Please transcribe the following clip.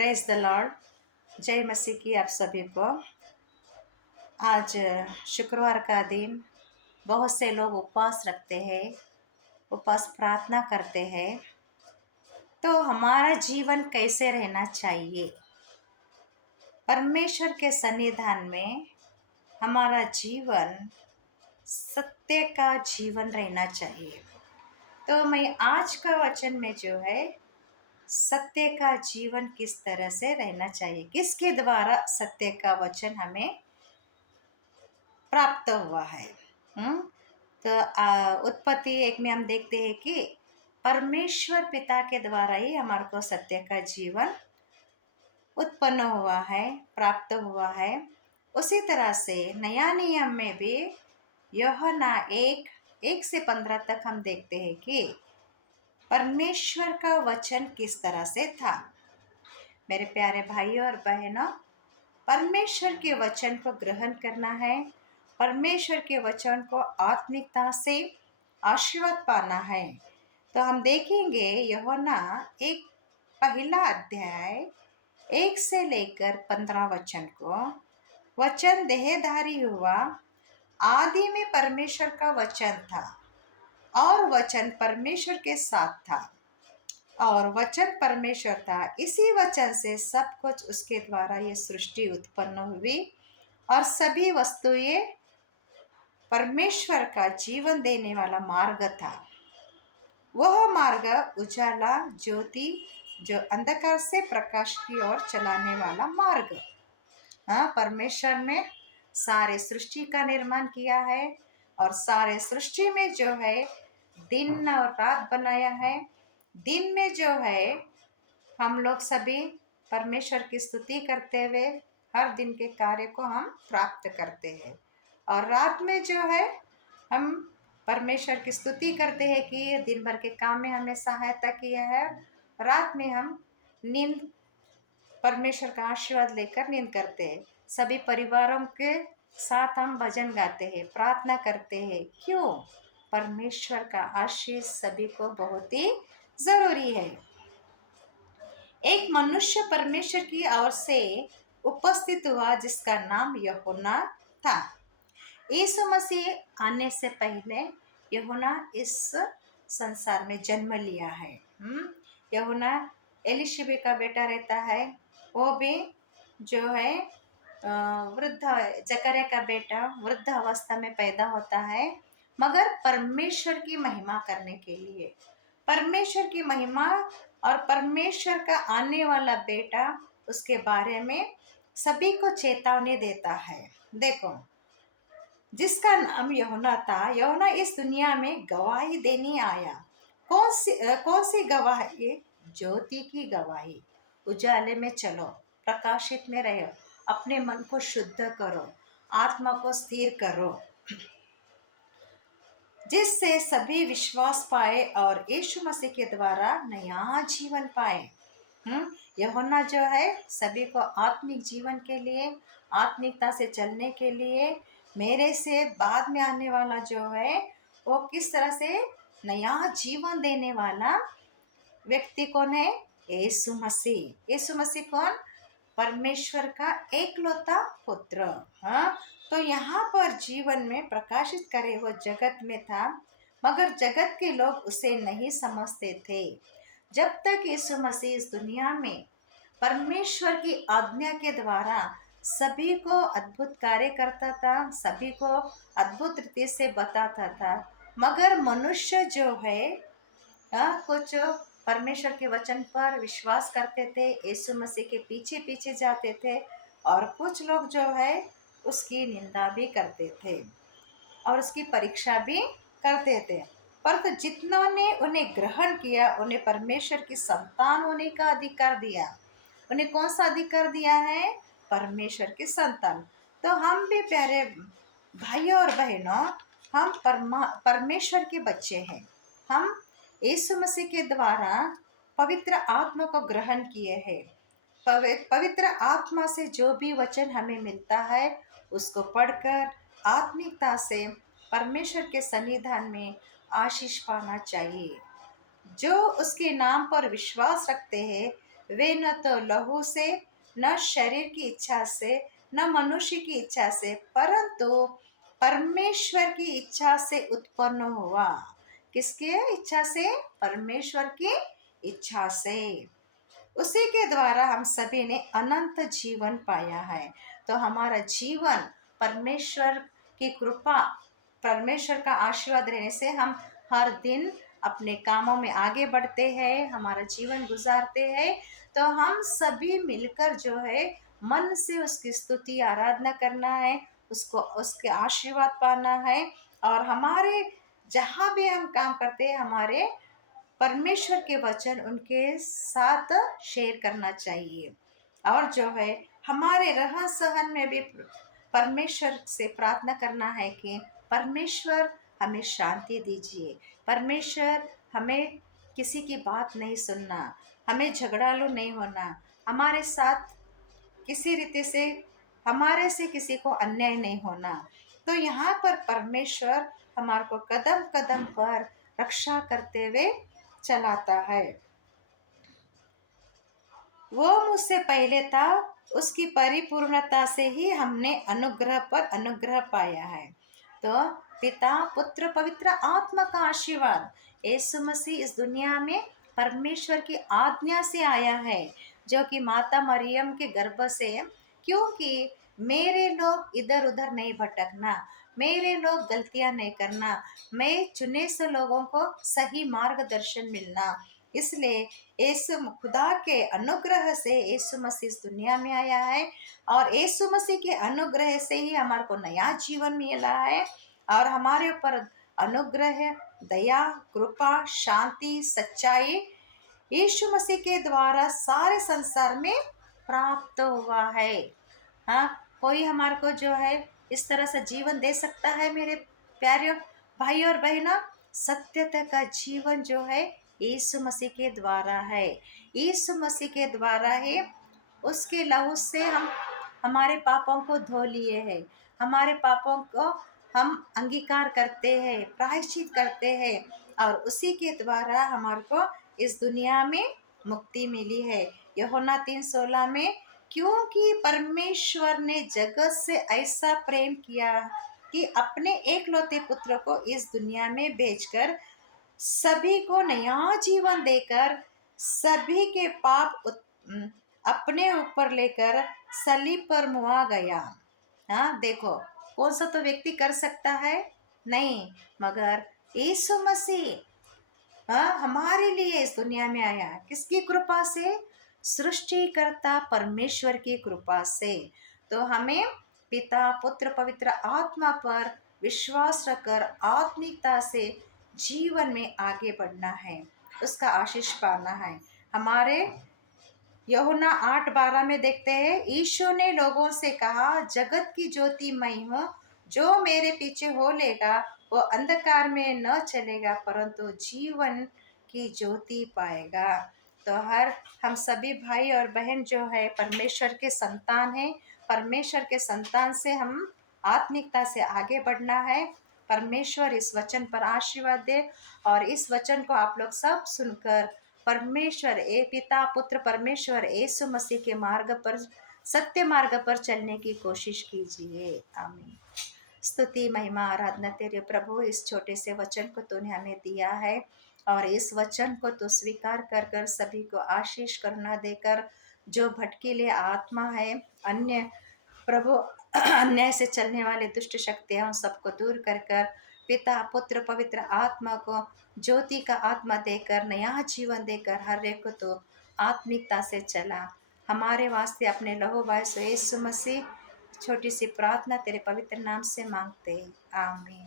Praise the Lord. जय मसीह की आप सभी को। आज शुक्रवार का दिन, बहुत से लोग उपवास रखते हैं, उपवास प्रार्थना करते हैं। तो हमारा जीवन कैसे रहना चाहिए? परमेश्वर के सन्निधान में हमारा जीवन सत्य का जीवन रहना चाहिए। तो मैं आज का वचन में जो है, सत्य का जीवन किस तरह से रहना चाहिए, किसके द्वारा सत्य का वचन हमें प्राप्त हुआ है। तो उत्पत्ति 1 में हम देखते हैं कि परमेश्वर पिता के द्वारा ही हमारे को सत्य का जीवन उत्पन्न हुआ है, प्राप्त हुआ है। उसी तरह से नया नियम में भी यूहन्ना 1 से 15 तक हम देखते हैं कि परमेश्वर का वचन किस तरह से था। मेरे प्यारे भाइयों और बहनों, परमेश्वर के वचन को ग्रहण करना है, परमेश्वर के वचन को आत्मिकता से आशीर्वाद पाना है। तो हम देखेंगे यूहन्ना 1 पहला अध्याय 1 से लेकर 15 वचन को। वचन देहधारी हुआ, आदि में परमेश्वर का वचन था और वचन परमेश्वर के साथ था और वचन परमेश्वर था। इसी वचन से सब कुछ उसके द्वारा ये सृष्टि उत्पन्न हुई और सभी वस्तुएं परमेश्वर का जीवन देने वाला मार्ग था। वह मार्ग उजाला ज्योति, जो अंधकार से प्रकाश की ओर चलाने वाला मार्ग। परमेश्वर ने सारे सृष्टि का निर्माण किया है और सारे सृष्टि में जो है दिन और रात बनाया है। दिन में जो है हम लोग सभी परमेश्वर की स्तुति करते हुए हर दिन के कार्य को हम प्राप्त करते हैं, और रात में जो है हम परमेश्वर की स्तुति करते हैं कि दिन भर के काम में हमें सहायता किया है। रात में हम नींद, परमेश्वर का आशीर्वाद लेकर नींद करते हैं। सभी परिवारों के साथ हम भजन गाते हैं, प्रार्थना करते हैं। क्यों? परमेश्वर का आशीष सभी को बहुत ही जरूरी है। एक मनुष्य परमेश्वर की ओर से उपस्थित हुआ जिसका नाम यूहन्ना था। यीशु मसीह आने से पहले यूहन्ना इस संसार में जन्म लिया है। यूहन्ना एलिशबे का बेटा रहता है। वो भी जो है वृद्ध, जकरिया का बेटा वृद्ध अवस्था में पैदा होता है, मगर परमेश्वर की महिमा करने के लिए, परमेश्वर की महिमा और परमेश्वर का आने वाला बेटा, उसके बारे में सभी को चेतावनी देता है। देखो, जिसका नाम यूहन्ना था, यूहन्ना इस दुनिया में गवाही देने आया। कौन सी गवाही? ज्योति की गवाही। उजाले में चलो, प्रकाशित में रहो, अपने मन को शुद्ध करो, आत्मा को स्थिर करो, जिससे सभी विश्वास पाए और यीशु मसीह के द्वारा नया जीवन पाए। यूहन्ना जो है सभी को आत्मिक जीवन के लिए, आत्मिकता से चलने के लिए, मेरे से बाद में आने वाला जो है वो किस तरह से नया जीवन देने वाला व्यक्ति कौन है? यीशु मसीह। यीशु मसीह कौन? परमेश्वर का एकलौता पुत्र। तो यहाँ पर जीवन में प्रकाशित करे वो जगत में था, मगर जगत के लोग उसे नहीं समझते थे। जब तक यीशु मसीह इस दुनिया में परमेश्वर की आज्ञा के द्वारा सभी को अद्भुत कार्य करता था, सभी को अद्भुत रीति से बताता था, मगर मनुष्य जो है कुछ परमेश्वर के वचन पर विश्वास करते थे, यीशु मसीह के पीछे पीछे जाते थे, और कुछ लोग जो है उसकी निंदा भी करते थे और उसकी परीक्षा भी करते थे। परंतु जितनों ने उन्हें ग्रहण किया, उन्हें परमेश्वर की संतान होने का अधिकार दिया। उन्हें कौन सा अधिकार दिया है? परमेश्वर की संतान। तो हम भी प्यारे भाइयों और बहनों, हम परमेश्वर के बच्चे हैं। हम यीशु मसीह के द्वारा पवित्र आत्मा को ग्रहण किए हैं। पवित्र आत्मा से जो भी वचन हमें मिलता है उसको पढ़कर आत्मिकता से परमेश्वर के सन्निधान में आशीष पाना चाहिए। जो उसके नाम पर विश्वास रखते हैं वे न तो लहू से, न शरीर की इच्छा से, न मनुष्य की इच्छा से, परंतु परमेश्वर की इच्छा से उत्पन्न हुआ। किसके इच्छा से? परमेश्वर की इच्छा से। उसी के द्वारा हम सभी ने अनंत जीवन पाया है। तो हमारा जीवन परमेश्वर की कृपा, परमेश्वर का आशीर्वाद रहने से हम हर दिन अपने कामों में आगे बढ़ते हैं, हमारा जीवन गुजारते हैं। तो हम सभी मिलकर जो है मन से उसकी स्तुति आराधना करना है, उसको उसके आशीर्वाद पाना है। और हमारे जहाँ भी हम काम करते हैं, हमारे परमेश्वर के वचन उनके साथ शेयर करना चाहिए। और जो है हमारे रहन सहन में भी परमेश्वर से प्रार्थना करना है कि परमेश्वर हमें शांति दीजिए, परमेश्वर हमें किसी की बात नहीं सुनना, हमें झगड़ालू नहीं होना, हमारे साथ किसी रीति से हमारे से किसी को अन्याय नहीं होना। तो यहाँ पर परमेश्वर हमारे को कदम कदम पर रक्षा करते हुए चलाता है। वो मुझसे पहले था, उसकी परिपूर्णता से ही हमने अनुग्रह पर अनुग्रह पाया है। तो पिता पुत्र पवित्र आत्मा का आशीर्वाद, यीशु मसीह इस दुनिया में परमेश्वर की आज्ञा से आया है, जो कि माता मरियम के गर्भ से है। क्योंकि मेरे लोग इधर उधर नहीं भटकना, मेरे लोग गलतियां नहीं करना, मैं चुने से लोगों को सही मार्गदर्शन मिलना, इसलिए यीशु खुदा के अनुग्रह से यीशु मसीह इस दुनिया में आया है। और यीशु मसीह के अनुग्रह से ही हमारे को नया जीवन मिला है। और हमारे ऊपर अनुग्रह, दया, कृपा, शांति, सच्चाई यीशु मसीह के द्वारा सारे संसार में प्राप्त हुआ है। हाँ, कोई हमारे को जो है इस तरह से जीवन दे सकता है मेरे प्यारे भाई और बहनों? सत्यता का जीवन जो है यीशु मसीह के द्वारा है। यीशु मसीह के द्वारा ही, उसके लहू से हम हमारे पापों को धो लिए हैं, हमारे पापों को हम अंगीकार करते हैं, प्रायश्चित करते हैं। और उसी के द्वारा हमारे को इस दुनिया में मुक्ति मिली है। यूहन्ना 3:16 में, क्योंकि परमेश्वर ने जगत से ऐसा प्रेम किया कि अपने एकलौते पुत्र को इस दुनिया में भेजकर सभी को नया जीवन देकर सभी के अपने ऊपर लेकर सलीब पर मुआ गया। हाँ, देखो कौन सा तो व्यक्ति कर सकता है? नहीं, मगर यीशु मसीह हमारे लिए इस दुनिया में आया। किसकी कृपा से? सृष्टिकर्ता परमेश्वर की कृपा से। तो हमें पिता पुत्र पवित्र आत्मा पर विश्वास रखकर आत्मिकता से जीवन में आगे बढ़ना है, उसका आशीष पाना है। हमारे यूहन्ना 8:12 में देखते हैं, यीशु ने लोगों से कहा, जगत की ज्योति मैं हूँ, जो मेरे पीछे हो लेगा वो अंधकार में न चलेगा परंतु जीवन की ज्योति पाएगा। तो हम सभी भाई और बहन जो है परमेश्वर के संतान हैं। परमेश्वर के संतान से हम आत्मिकता से आगे बढ़ना है। परमेश्वर इस वचन पर आशीर्वाद दे और इस वचन को आप लोग सब सुनकर परमेश्वर ए पिता पुत्र परमेश्वर यीशु मसीह के मार्ग पर, सत्य मार्ग पर चलने की कोशिश कीजिए। आमीन। स्तुति महिमा आराधना तेरे प्रभु, इस छोटे से वचन को तूने हमें दिया है और इस वचन को तो स्वीकार कर कर सभी को आशीष करना देकर, जो भटकीले आत्मा है, अन्य प्रभु अन्याय से चलने वाले दुष्ट शक्तियां उन सबको दूर कर कर पिता पुत्र पवित्र आत्मा को ज्योति का आत्मा देकर नया जीवन देकर हर एक को तो आत्मिकता से चला। हमारे वास्ते अपने लहू बाय सो यीशु मसीह छोटी सी प्रार्थना तेरे पवित्र नाम से मांगते, आमीन।